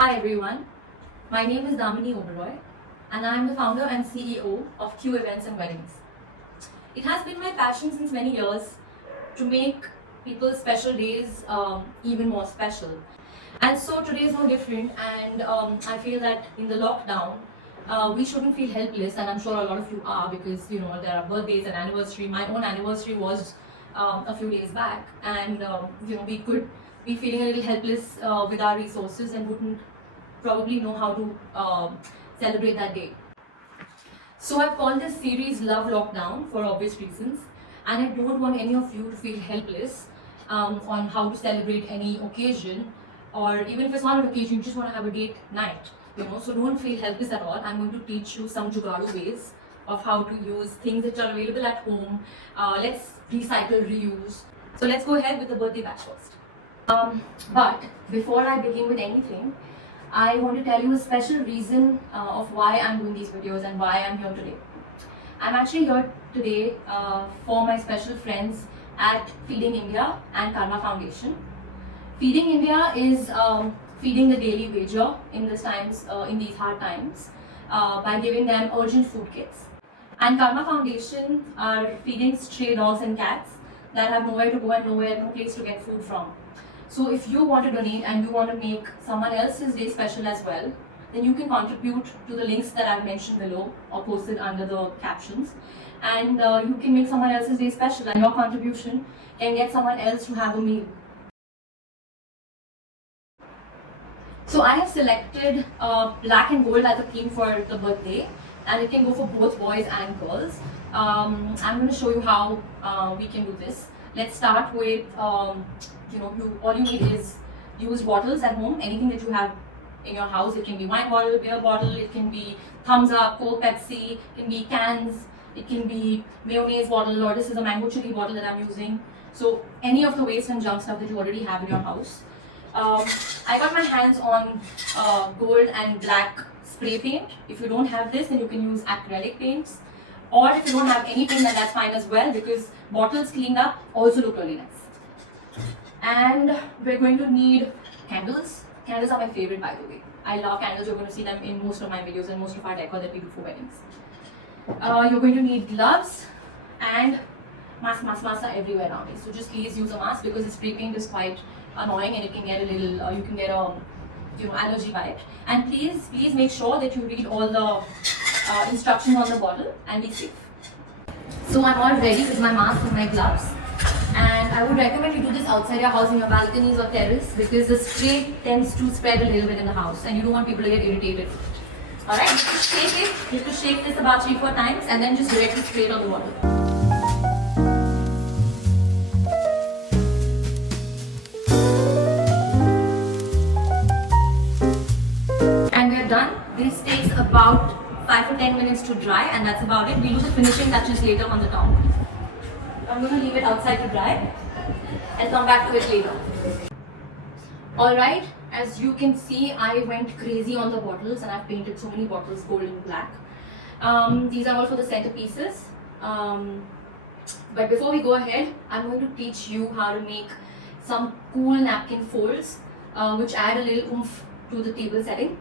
Hi everyone, my name is Damini Oberoi and I am the founder and CEO of Q Events and Weddings. It has been my passion since many years to make people's special days even more special. And so today is no different, and I feel that in the lockdown, we shouldn't feel helpless, and I'm sure a lot of you are because there are birthdays and anniversary. My own anniversary was a few days back, and we could be feeling a little helpless with our resources and wouldn't probably know how to celebrate that day. So I've called this series Love Lockdown for obvious reasons, and I don't want any of you to feel helpless on how to celebrate any occasion, or even if it's not an occasion, you just want to have a date night. So don't feel helpless at all. I'm going to teach you some jugaadu ways of how to use things that are available at home. Let's recycle, reuse. So let's go ahead with the birthday batch first. But before I begin with anything, I want to tell you a special reason of why I'm doing these videos and why I'm here today. I'm actually here today for my special friends at Feeding India and Karma Foundation. Feeding India is feeding the daily wager in these hard times by giving them urgent food kits. And Karma Foundation are feeding stray dogs and cats that have nowhere to go and no place to get food from. So if you want to donate and you want to make someone else's day special as well, then you can contribute to the links that I've mentioned below or posted under the captions. And you can make someone else's day special, and your contribution can get someone else to have a meal. So I have selected black and gold as a theme for the birthday, and it can go for both boys and girls. I'm going to show you how we can do this. Let's start with all you need is used bottles at home. Anything that you have in your house. It can be wine bottle, beer bottle, it can be Thumbs Up, Coke, Pepsi, it can be cans, it can be mayonnaise bottle, or this is a mango chili bottle that I'm using. So any of the waste and junk stuff that you already have in your house. I got my hands on gold and black spray paint. If you don't have this, then you can use acrylic paints. Or if you don't have any paint, then that's fine as well, because bottles cleaned up also look really nice. And we're going to need candles. Candles are my favorite, by the way. I love candles. You're going to see them in most of my videos and most of our decor that we do for weddings. You're going to need gloves and masks are everywhere nowadays. So just please use a mask, because the spray paint is quite annoying and it can get a little, you can get a allergy by it. And please make sure that you read all the instructions on the bottle and be safe. So I'm all ready with my mask and my gloves. And I would recommend you do this outside your house, in your balconies or terrace, because the spray tends to spread a little bit in the house and you don't want people to get irritated. Alright, just shake it. You have to shake this about 3-4 times and then just directly spray it on the bottle. And we're done. This takes about 5 or 10 minutes to dry, and that's about it. We'll do the finishing touches later on the top. I'm going to leave it outside to dry and come back to it later. Alright, as you can see, I went crazy on the bottles and I've painted so many bottles gold and black. These are all for the centerpieces. But before we go ahead, I'm going to teach you how to make some cool napkin folds which add a little oomph to the table setting.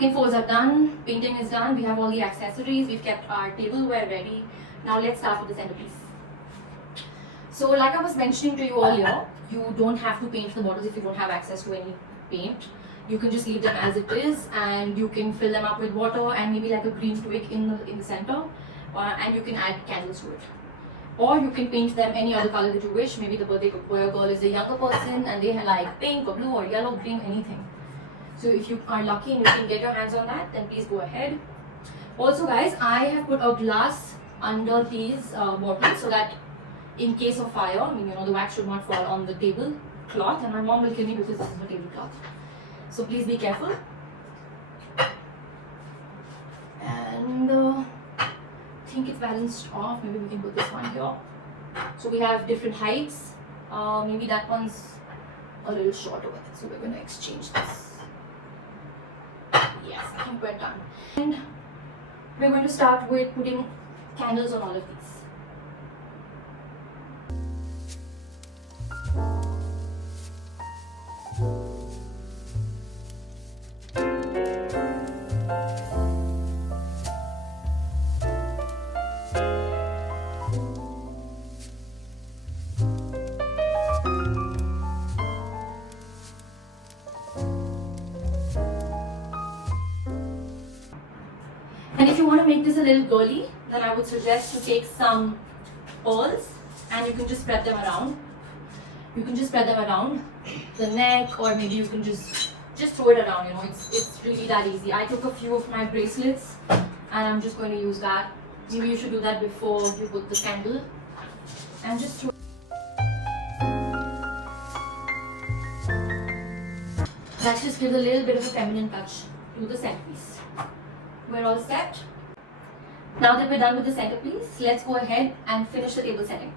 Napkin folds are done, painting is done, we have all the accessories, we've kept our tableware ready. Now let's start with the centerpiece. So like I was mentioning to you earlier, you don't have to paint the bottles if you don't have access to any paint. You can just leave them as it is, and you can fill them up with water and maybe like a green twig in the center, and you can add candles to it. Or you can paint them any other color that you wish. Maybe the birthday boy or girl is a younger person and they like pink or blue or yellow, green, anything. So if you are lucky and you can get your hands on that, then please go ahead. Also guys, I have put a glass under these bottles so that in case of fire, I mean, you know, the wax should not fall on the table cloth, and my mom will kill me because this is the tablecloth. So please be careful. And I think it's balanced off. Maybe we can put this one here. So we have different heights. Maybe that one's a little short over there. So we're going to exchange this. Yes, I think we're done. And we're going to start with putting candles on all of these. And if you want to make this a little girly, then I would suggest to take some pearls and you can just spread them around. You can just spread them around the neck, or maybe you can just throw it around, you know, it's really that easy. I took a few of my bracelets and I'm just going to use that. Maybe you should do that before you put the candle. And just throw. That just gives a little bit of a feminine touch to the centerpiece. We're all set. Now that we're done with the centerpiece, let's go ahead and finish the table setting.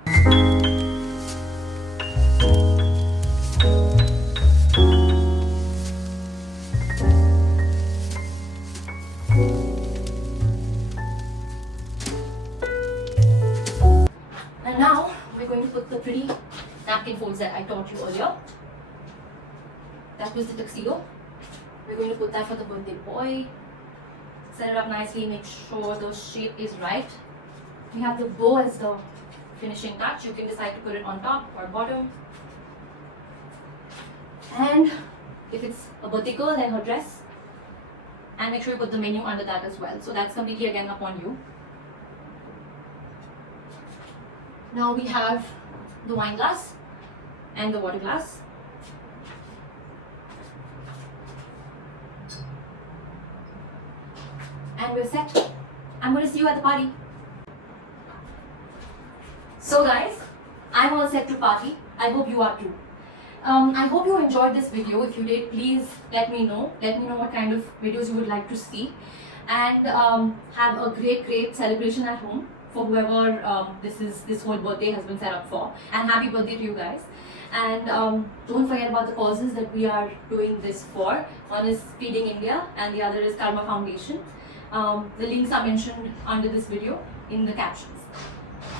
And now we're going to put the pretty napkin folds that I taught you earlier. That was the tuxedo. We're going to put that for the birthday boy. Set it up nicely, make sure the shape is right. We have the bow as the finishing touch. You can decide to put it on top or bottom. And if it's a birthday girl, then her dress. And make sure you put the menu under that as well. So that's completely again upon you. Now we have the wine glass and the water glass. And we're set. I'm going to see you at the party. So guys, I'm all set to party. I hope you are too. I hope you enjoyed this video. If you did, please let me know. Let me know what kind of videos you would like to see. And have a great celebration at home for whoever this whole birthday has been set up for. And happy birthday to you guys. And don't forget about the causes that we are doing this for. One is Feeding India and the other is Karma Foundation. The links are mentioned under this video in the captions.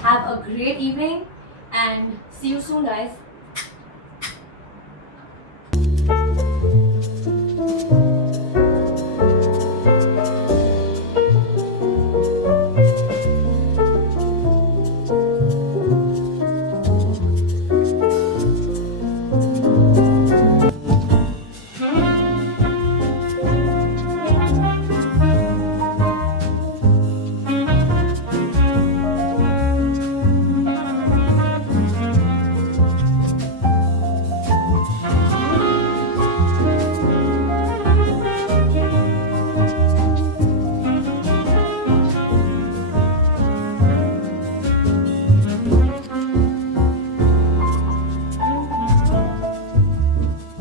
Have a great evening and see you soon guys.